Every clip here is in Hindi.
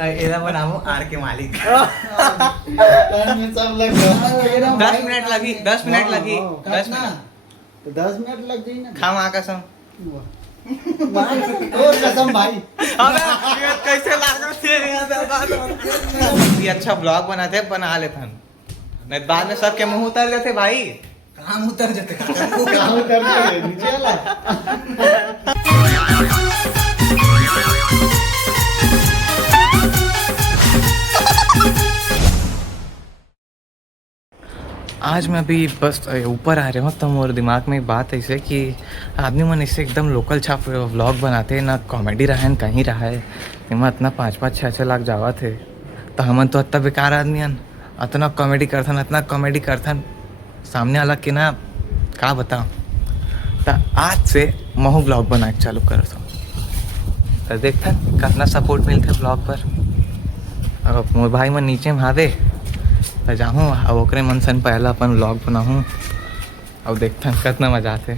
एला बनाओ आर के मालिक। सब लग 10 मिनट लगी 10 मिनट लगी 10 मिनट तो 10 मिनट लग गई ना। खा माँ कसम। और कसम भाई। अबे ये कैसे लागो थे ये अच्छा ब्लॉग बनाते बना लेथन नहीं बाद में सबके मुंह उतर जाते भाई। काम उतर जाते कहाँ उतरना है नीचे वाला। आज मैं अभी बस ऊपर आ रहा हूँ तो मोर दिमाग में एक बात ऐसे कि आदमी मन इससे एकदम लोकल छाप व्लॉग बनाते ना कॉमेडी रहा है कहीं रहा है इमा इतना 5-5 6-6 लाख जावा थे तो हमन तो इतना बेकार आदमी हन इतना कॉमेडी करथन इतना कॉमेडी करथन सामने वाला के ना का बताओ तो आज से महू ब्लॉग बना के चालू कर तो देखथन कितना सपोर्ट मिलते ब्लॉग पर। अब मोर भाई मन नीचे में हावे तो जाऊँ अब ओकरे मन सन पहला अपन व्लॉग बनाऊँ अब देखते हैं कितना मजा आते।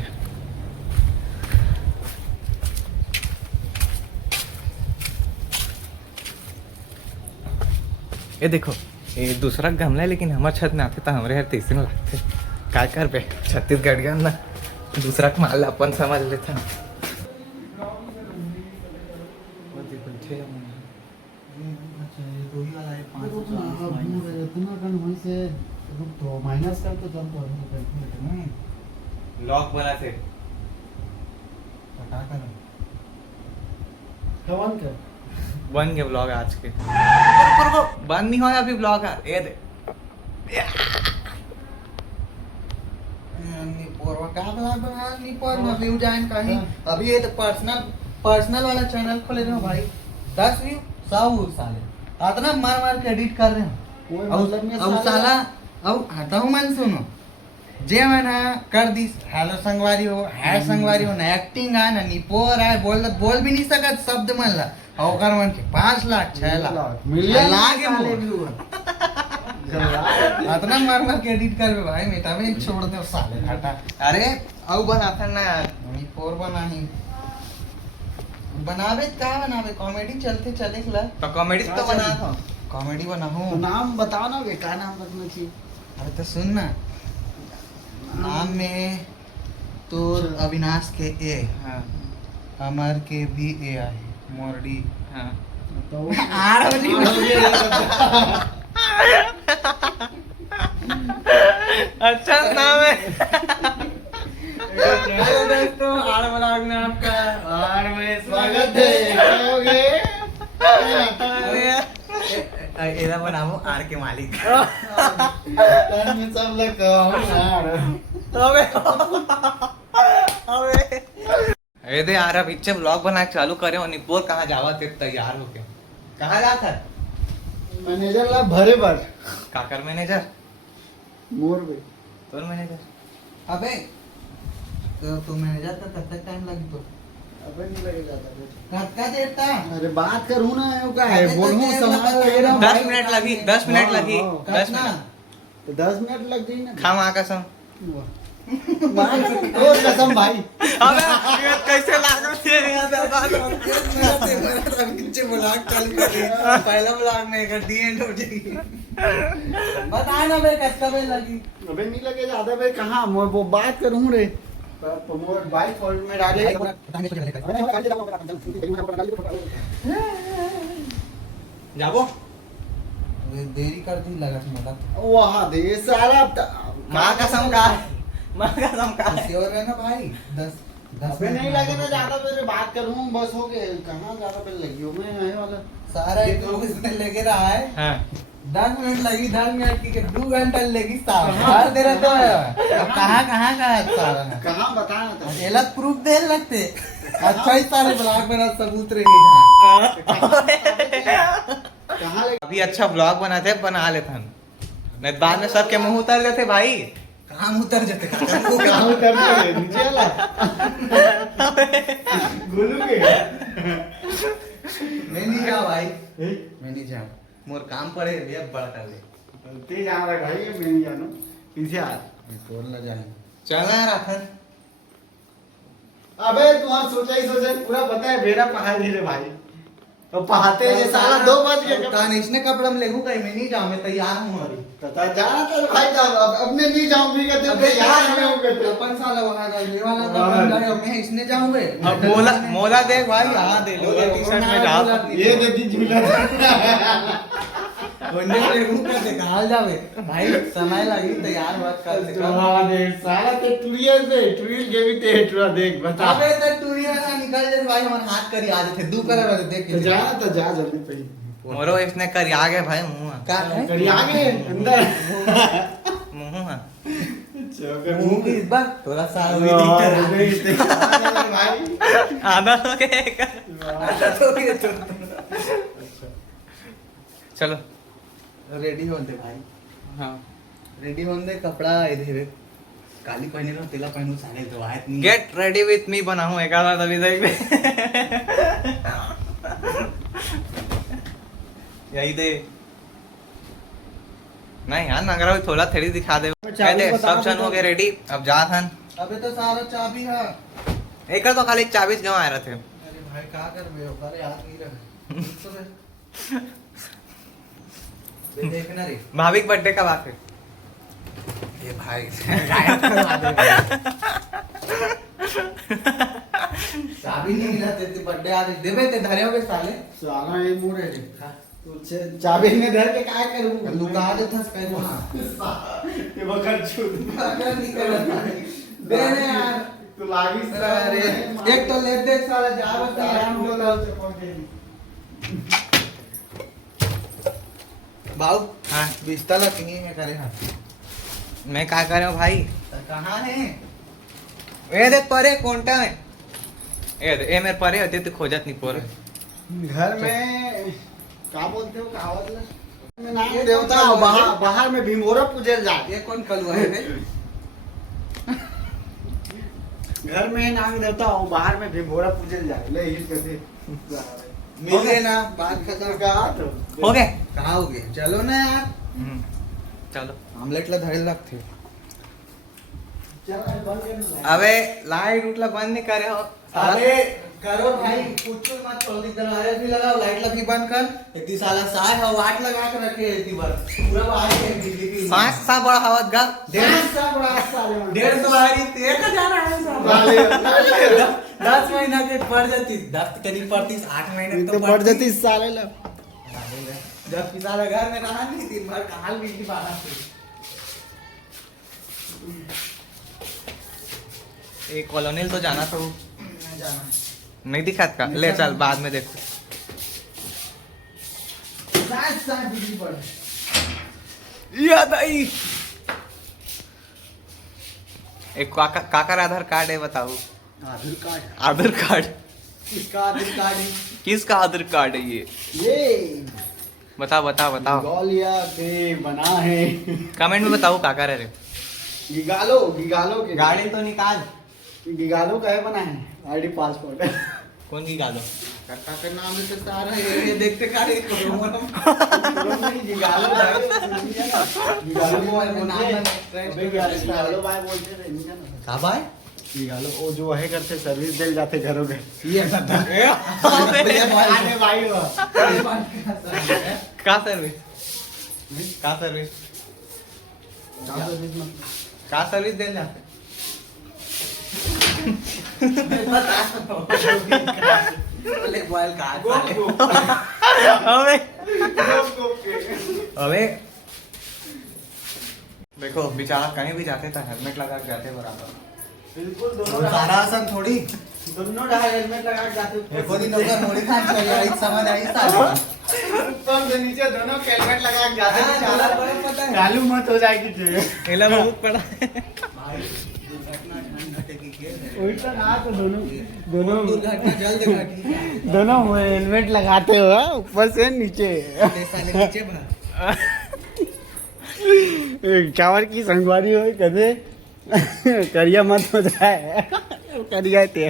ये देखो ये दूसरा गमला है लेकिन हमारे छत में आते तो हमारे यार तीसरे में लगते क्या कर पे छत्तीसगढ़ गया ना दूसरा माल अपन समझ लेते हैं। माइनस कर तो लॉक बना थे कवन कर बन गए ब्लॉग आज के बंद नहीं हुआ अभी ब्लॉग है ये दे व्यू जाए कहीं अभी ये तो पर्सनल वाला चैनल खोले रहे हो भाई 10 व्यू 100 व्यू साले इतना मार मार के एडिट कर रहे हो कोई मतलब नहीं अब साला अब हटाऊ मन सुनो जे मैंने कर दी हेलो संगवारी हो है संगवारी हो ना एक्टिंग है ना निपोर है बोल भी नहीं सकत शब्द मन ला और मन के 5 लाख 6 लाख मिलियन लाख साले व्यू इतना मार मार के एडिट कर भाई मेटा में छोड़ दे साले हटा अरे अब बनाता ना यार निपोर बना ही बनावे का बनावे कॉमेडी चलते चले ला तो कॉमेडी तो बना था कॉमेडी बनाऊं तो नाम बताओ ना वे क्या नाम रखना चाहिए। अरे तो सुन ना नाम में तोर अविनाश के ए हाँ अमर के भी ए है मोरडी हाँ तो अच्छा नाम है दोस्तों आर ब्लॉग में आपका और में स्वागत है कहोगे एला बनाओ आर के मालिक। में सब लग यार अबे दे यार अब इच्छे ब्लॉग बना के चालू करे और निपोर कहाँ जावा ते तैयार हो गया कहाँ जाता है मैनेजर ला भरे भर काकर मैनेजर मोर बे तोर मैनेजर अबे तो मैनेजर का कब तक टाइम लगी तो अबे नहीं लगेगा का देर था अरे बात करूँ ना यो का है बोलूँ सामान लगे रहा 10 मिनट लगी 10 मिनट लगी 10 ना तो 10 मिनट लग गई ना खा माँ कसम। और कसम भाई। अबे ये कैसे लागो थे पहला ब्लॉग में कर दी एंड हो जाएगी बता ना बे कब लगी अबे नहीं लगे ज्यादा भाई कहाँ मैं वो बात करूँ रे मोर बाइक फॉल्ट में डाले जाबो देरी कर दी लगा मेरा वहाँ दे सारा माँ कसम का माँ कसम का श्योर है ना भाई 10 अबे नहीं लगे ना ज्यादा मेरे बात करूँ बस हो गए कहाँ ज्यादा बिल लगी हो मैं आए वाला सारा एक लोग इसमें लेके रहा है हाँ 10 मिनट लगी 10 मिनट की 2 घंटा लेगी सारा दे रहे तो कहाँ का सारा कहाँ बताना था गलत प्रूफ दे लगते अच्छा ही सारे ब्लॉग में सबूत रही कहाँ लगे अभी अच्छा ब्लॉग बनाते बना लेथन नहीं बाद में सबके मुंह उतर जाते भाई। काम उतर जाते कहाँ उतरना है नीचे वाला गोलू के मैं नहीं जा भाई मैं नहीं जा मोर काम पड़े भैया बड़ा कर ले तेज आ रहा भाई मैं नहीं जानू पीछे आ तोड़ ल जाए चलना है राखन अबे तुम्हारा सोचा ही पूरा पता है बेड़ा पहाड़ नहीं रे भाई तो पहाते ये साला 2 बज गए कान इसने कपड़ा में लेगू कहीं मैं नहीं जाऊं, मैं तैयार हूं अभी। पता जाना तो भाई साहब अपने नहीं जाऊंगी कहते अबे यार मैं हूं कहते अपन साला वहां ये वाला काम करे, अब मैं इसने जाऊंगे। अब मोला मोला देख भाई, यहाँ दे लो टी-शर्ट में जा। ये देखी झूला वंडे लेगू कर दे हाल जावे भाई, समय लगी तैयार बात कर से हां देख साला ते टुरियल से टुरियल गेवी ते हेटरा देख बता। अबे तो टूरिया ना निकल जाए भाई, हमर हाथ करी आज थे दू करे वाले देख तो के जा तो जा जल्दी पहले मोरो इसने कर आ गए भाई मुंह का है करी आगे अंदर मुंह चौकर मुंह की इस बार थोड़ा सा हुई भाई आधा हो गया। चलो रेडी होन दे भाई, हाँ रेडी होन दे, कपड़ा इधर काली पहने लो, तेला पहनू साले तो आयत नहीं। गेट रेडी विथ मी बना हूँ एक आधा तभी देख यही दे नहीं यार नगरा थोड़ा थोड़ी दिखा दे। कहते सब जन हो गए रेडी, अब जा थन। अबे तो सारा चाबी है एक तो खाली 24 क्यों आ रहे थे। अरे भाई का कर बे अरे याद नहीं रहा तो देखना रे भाभी का बर्थडे कब आके ये भाई गायब करवा दे चाबी नहीं मिला ते बर्थडे आ देबे ते धरे होगे साले साला ये मुरे रे तुझे चाबी में धर के काय करूं लुका दे थस कह वहां ये बकर छूट अगर निकल दे ने यार तू लागी अरे एक तो ले दे साला जा बता आराम बोला बाऊ हाँ बिस्ता लगी में करे हां मैं क्या कर रहा हूँ भाई। कहां है ये देख परे कोंटा में ये मेरे परे होते तो खोजत नहीं पोर घर में क्या बोलते हो कहावत में नाग देवता हो बाहर में भीमोरा पूजे जाए। ये कौन कलुआ है बे घर में नाग देवता हो बाहर में भीमोरा पूजे जाए ले ही कहते मिल गए ना बात खत्म का तो हो गए। कहाँ हो गए चलो ना यार चलो आमलेट ला धड़े लगते चल बंद कर अबे लाइट उठला बंद नहीं करे हो अरे करो भाई कुछ मत छोड़ दी दरवाजे भी लगाओ लाइट लगी बंद कर इतनी साला साय है वाट लगा के रखे इतनी बार पूरा बाहर है बिजली की सांस सा बड़ा हवा गा 150 आ रही 1000 है साला 10 महीना के पड़ जाती 10 करीब पड़ती 8 महीने तो बढ़ जाती साले ला जब कि साला घर में रहा नहीं दिन भर कहां बिजली बाहर से एक कॉलोनियल तो जाना तो जाना नहीं दिखात का ले चल बाद में देखो। साथ बिजली पड़ याद आई एक काकर आधार कार्ड है बताओ। आधार कार्ड आधार कार्ड किसका आधार कार्ड है किसका आधार कार्ड है ये बताओ बताओ बताओ गौलिया पे बना है कमेंट में बताओ काकर है रे। गिगालो के गाड़ी तो निकाल गिगालो का है बना है आईडी पासपोर्ट कौन की गालो काका के नाम से सारा ये देखते का रे गिगालो मोबाइल में नाम अबे गिगालो भाई बोलते थे नहीं ना का भाई गिगालो वो जो है करते सर्विस दे जाते घरों के ये बता आने भाई वो का सर्विस का सर्विस का सर्विस दे जाते ले मोबाइल का अबे अबे देखो बेचारा कहीं भी जाते था हेलमेट लगा के जाते बराबर। बिल्कुल और सारा आसन थोड़ी दोनों ढाई हेलमेट लगा के जाते देखो दिन होगा मोड़ी खान चली आई समझ आई सारा ऊपर से नीचे दोनों के हेलमेट लगा के जाते हाँ, बेचारा बड़ा पता है। चालू मत हो जाएगी तुझे एला बहुत पड़ा है। भाई दुर्घटना घटे की खेल है उल्टा ना तो दोनों दुर्घटना जल्द घटी दोनों हेलमेट लगाते हो ऊपर से नीचे साले नीचे भर चावल की संगवारी हो कदे करिया मत हो जाए करिया ते